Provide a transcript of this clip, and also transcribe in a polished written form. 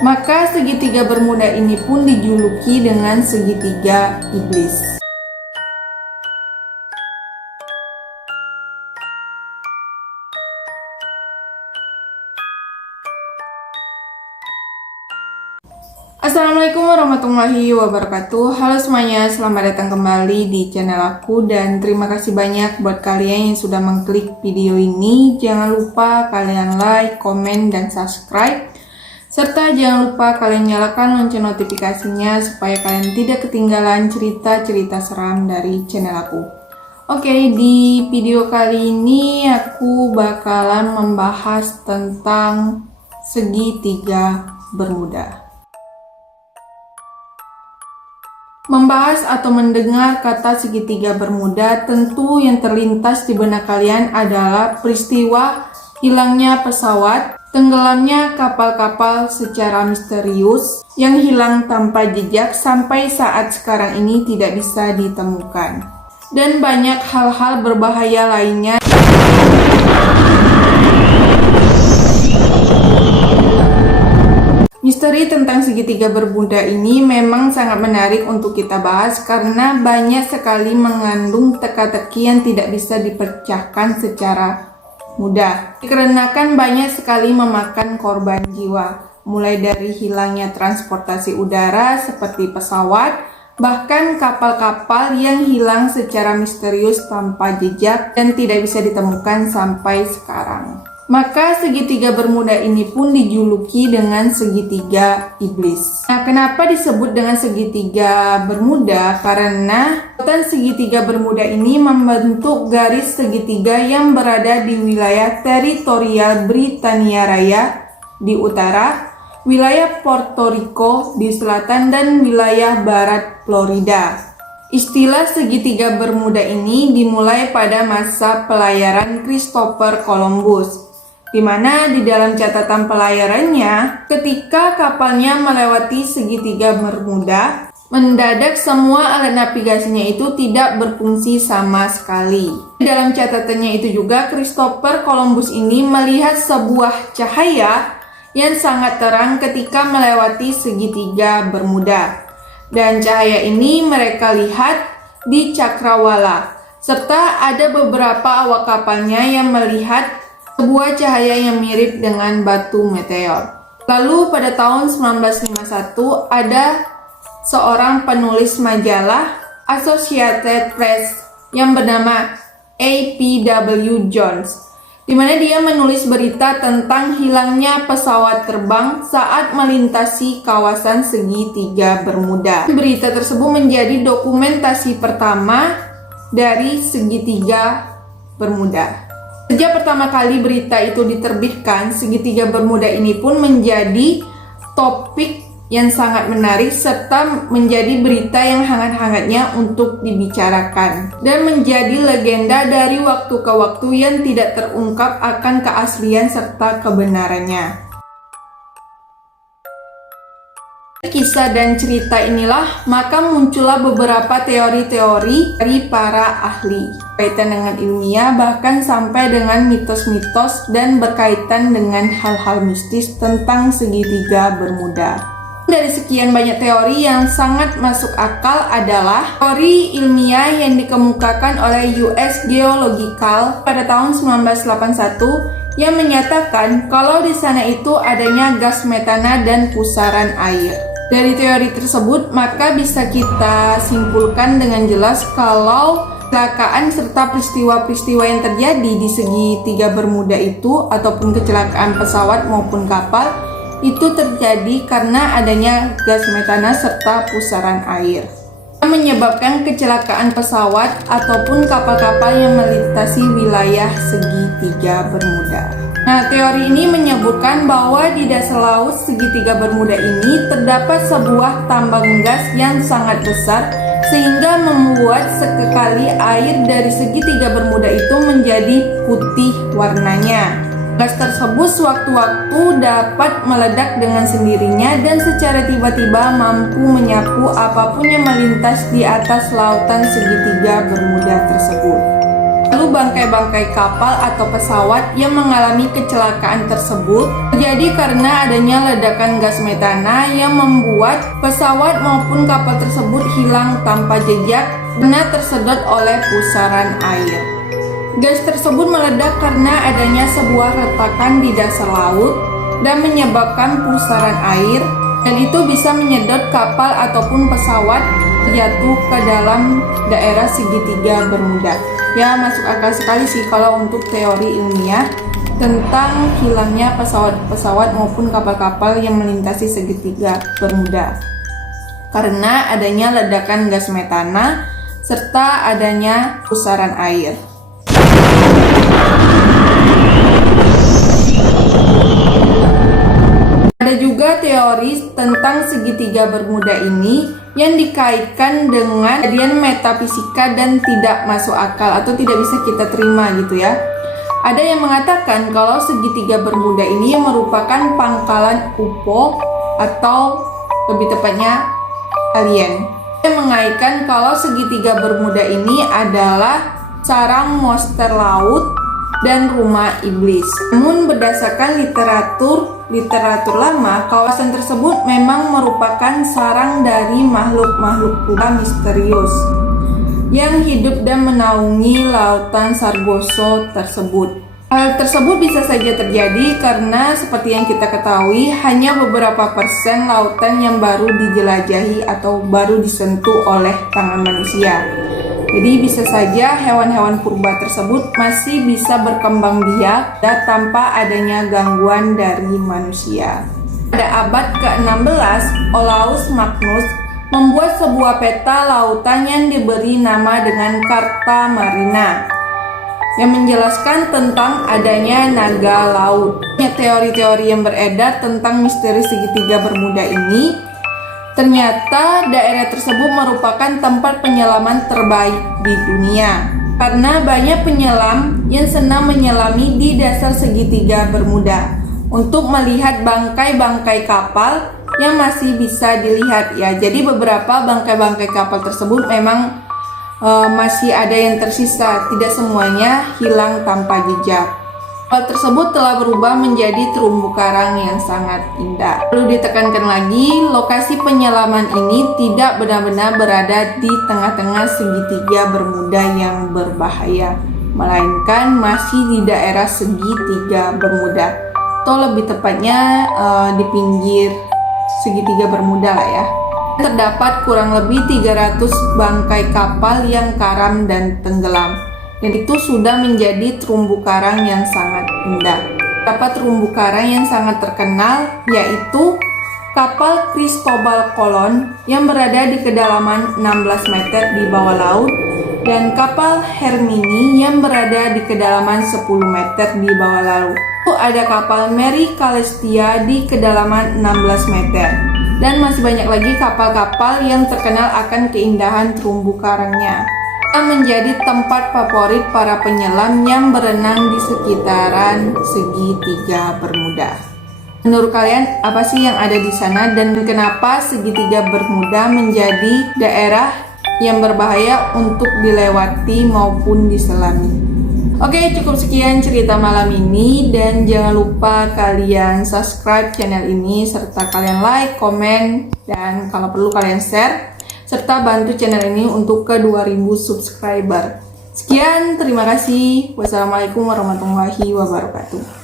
Maka segitiga bermuda ini pun dijuluki dengan segitiga iblis. Assalamualaikum warahmatullahi wabarakatuh. Halo semuanya, selamat datang kembali di channel aku. Dan terima kasih banyak buat kalian yang sudah mengklik video ini. Jangan lupa kalian like, komen, dan subscribe. Serta jangan lupa kalian nyalakan lonceng notifikasinya supaya kalian tidak ketinggalan cerita-cerita seram dari channel aku. Oke, di video kali ini aku bakalan membahas tentang segitiga bermuda. Membahas atau mendengar kata segitiga bermuda, tentu yang terlintas di benak kalian adalah peristiwa hilangnya pesawat, tenggelamnya kapal-kapal secara misterius yang hilang tanpa jejak sampai saat sekarang ini tidak bisa ditemukan. Dan banyak hal-hal berbahaya lainnya. Misteri tentang segitiga bermuda ini memang sangat menarik untuk kita bahas karena banyak sekali mengandung teka-teki yang tidak bisa dipecahkan secara mudah. Dikarenakan banyak sekali memakan korban jiwa, mulai dari hilangnya transportasi udara seperti pesawat, bahkan kapal-kapal yang hilang secara misterius tanpa jejak dan tidak bisa ditemukan sampai sekarang. Maka segitiga bermuda ini pun dijuluki dengan segitiga iblis. Nah, kenapa disebut dengan segitiga bermuda? Karena lautan segitiga bermuda ini membentuk garis segitiga yang berada di wilayah teritorial Britania Raya di utara, wilayah Puerto Rico di selatan, dan wilayah barat Florida. Istilah segitiga bermuda ini dimulai pada masa pelayaran Christopher Columbus, di mana di dalam catatan pelayarannya, ketika kapalnya melewati segitiga bermuda, mendadak semua alat navigasinya itu tidak berfungsi sama sekali. Di dalam catatannya itu juga, Christopher Columbus ini melihat sebuah cahaya yang sangat terang ketika melewati segitiga bermuda. Dan cahaya ini mereka lihat di Cakrawala, serta ada beberapa awak kapalnya yang melihat sebuah cahaya yang mirip dengan batu meteor. Lalu pada tahun 1951 ada seorang penulis majalah Associated Press yang bernama A.P.W. Jones, di mana dia menulis berita tentang hilangnya pesawat terbang saat melintasi kawasan segitiga bermuda. Berita tersebut menjadi dokumentasi pertama dari segitiga bermuda. Sejak pertama kali berita itu diterbitkan, segitiga bermuda ini pun menjadi topik yang sangat menarik serta menjadi berita yang hangat-hangatnya untuk dibicarakan dan menjadi legenda dari waktu ke waktu yang tidak terungkap akan keaslian serta kebenarannya. Kisah dan cerita inilah maka muncullah beberapa teori-teori dari para ahli berkaitan dengan ilmiah, bahkan sampai dengan mitos-mitos dan berkaitan dengan hal-hal mistis tentang segitiga bermuda. Dari sekian banyak teori yang sangat masuk akal adalah teori ilmiah yang dikemukakan oleh US Geological pada tahun 1981 yang menyatakan kalau di sana itu adanya gas metana dan pusaran air. Dari teori tersebut, maka bisa kita simpulkan dengan jelas kalau kecelakaan serta peristiwa-peristiwa yang terjadi di segitiga bermuda itu ataupun kecelakaan pesawat maupun kapal itu terjadi karena adanya gas metana serta pusaran air yang menyebabkan kecelakaan pesawat ataupun kapal-kapal yang melintasi wilayah segitiga bermuda. Nah, teori ini menyebutkan bahwa di dasar laut segitiga bermuda ini terdapat sebuah tambang gas yang sangat besar sehingga membuat sekali air dari segitiga bermuda itu menjadi putih warnanya. Gas tersebut sewaktu-waktu dapat meledak dengan sendirinya dan secara tiba-tiba mampu menyapu apapun yang melintas di atas lautan segitiga bermuda tersebut. Lalu bangkai-bangkai kapal atau pesawat yang mengalami kecelakaan tersebut terjadi karena adanya ledakan gas metana yang membuat pesawat maupun kapal tersebut hilang tanpa jejak karena tersedot oleh pusaran air. Gas tersebut meledak karena adanya sebuah retakan di dasar laut dan menyebabkan pusaran air, dan itu bisa menyedot kapal ataupun pesawat jatuh ke dalam daerah segitiga Bermuda. Ya, masuk akal sekali sih kalau untuk teori ilmiah tentang hilangnya pesawat-pesawat maupun kapal-kapal yang melintasi segitiga Bermuda karena adanya ledakan gas metana serta adanya pusaran air. Ada juga teori tentang segitiga Bermuda ini yang dikaitkan dengan kejadian metafisika dan tidak masuk akal atau tidak bisa kita terima gitu ya. Ada yang mengatakan kalau segitiga Bermuda ini merupakan pangkalan UFO atau lebih tepatnya alien. Yang mengaitkan kalau segitiga Bermuda ini adalah sarang monster laut dan rumah iblis. Namun berdasarkan literatur lama, kawasan tersebut memang merupakan sarang dari makhluk-makhluk purba misterius yang hidup dan menaungi lautan Sargasso tersebut. Hal tersebut bisa saja terjadi karena seperti yang kita ketahui hanya beberapa persen lautan yang baru dijelajahi atau baru disentuh oleh tangan manusia. Jadi bisa saja hewan-hewan purba tersebut masih bisa berkembang biak dan tanpa adanya gangguan dari manusia. Pada abad ke-16, Olaus Magnus membuat sebuah peta lautan yang diberi nama dengan Carta Marina yang menjelaskan tentang adanya naga laut. Teori-teori yang beredar tentang misteri segitiga Bermuda ini, ternyata daerah tersebut merupakan tempat penyelaman terbaik di dunia karena banyak penyelam yang senang menyelami di dasar segitiga Bermuda untuk melihat bangkai-bangkai kapal yang masih bisa dilihat ya. Jadi beberapa bangkai-bangkai kapal tersebut memang masih ada yang tersisa, tidak semuanya hilang tanpa jejak. Hal tersebut telah berubah menjadi terumbu karang yang sangat indah. Perlu ditekankan lagi, lokasi penyelaman ini tidak benar-benar berada di tengah-tengah segitiga Bermuda yang berbahaya, melainkan masih di daerah segitiga Bermuda, atau lebih tepatnya di pinggir segitiga Bermuda lah ya. Terdapat kurang lebih 300 bangkai kapal yang karam dan tenggelam, dan itu sudah menjadi terumbu karang yang sangat indah. Terdapat terumbu karang yang sangat terkenal yaitu kapal Cristobal Colon yang berada di kedalaman 16 meter di bawah laut, dan kapal Hermini yang berada di kedalaman 10 meter di bawah laut. Lalu ada kapal Mary Celestia di kedalaman 16 meter. Dan masih banyak lagi kapal-kapal yang terkenal akan keindahan terumbu karangnya. Menjadi tempat favorit para penyelam yang berenang di sekitaran segitiga Bermuda. Menurut kalian, apa sih yang ada di sana dan kenapa segitiga Bermuda menjadi daerah yang berbahaya untuk dilewati maupun diselami? Oke, cukup sekian cerita malam ini, dan jangan lupa kalian subscribe channel ini serta kalian like, komen, dan kalau perlu kalian share serta bantu channel ini untuk ke 2000 subscriber. Sekian, terima kasih. Wassalamualaikum warahmatullahi wabarakatuh.